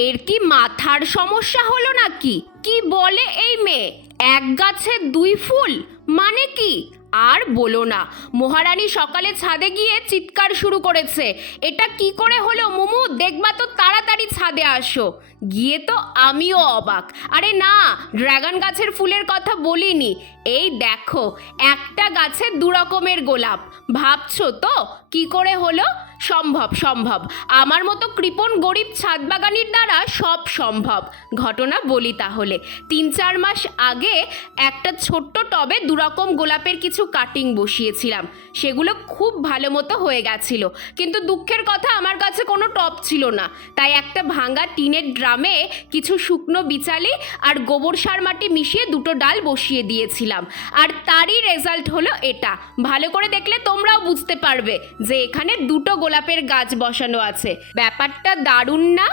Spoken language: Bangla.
এর কি মাথার সমস্যা হলো নাকি? কি বলে এই মেয়ে, এক গাছে দুই ফুল মানে কি? আর বলো না, মহারানী সকালে ছাদে গিয়ে চিৎকার শুরু করেছে, এটা কি করে হলো মুমু, দেখবা তো, তাড়াতাড়ি ছাদে আসো। গিয়ে তো আমিও অবাক। আরে না, ড্রাগন গাছের ফুলের কথা বলিনি। এই দেখো, একটা গাছে দু রকমের গোলাপ। ভাবছো তো কি করে হলো? সম্ভব সম্ভব, আমার মতো কৃপণ গরিব ছাদ বাগানির দ্বারা সব সম্ভব। ঘটনা বলি তাহলে। 3-4 মাস আগে একটা ছোট্ট টবে দুরকম গোলাপের কিছু কাটিং বসিয়েছিলাম। সেগুলো খুব ভালো মতো হয়ে গেছিল, কিন্তু দুঃখের কথা আমার কাছে কোনো টব ছিল না। তাই একটা ভাঙা টিনের ড্রামে কিছু শুকনো বিচালি আর গোবর সার মাটি মিশিয়ে দুটো ডাল বসিয়ে দিয়েছিলাম। আর তারই রেজাল্ট হলো এটা। ভালো করে দেখলে তোমরাও বুঝতে পারবে যে এখানে দুটো গোলাপের গাছ বসানো আছে। ব্যাপারটা দারুণ না?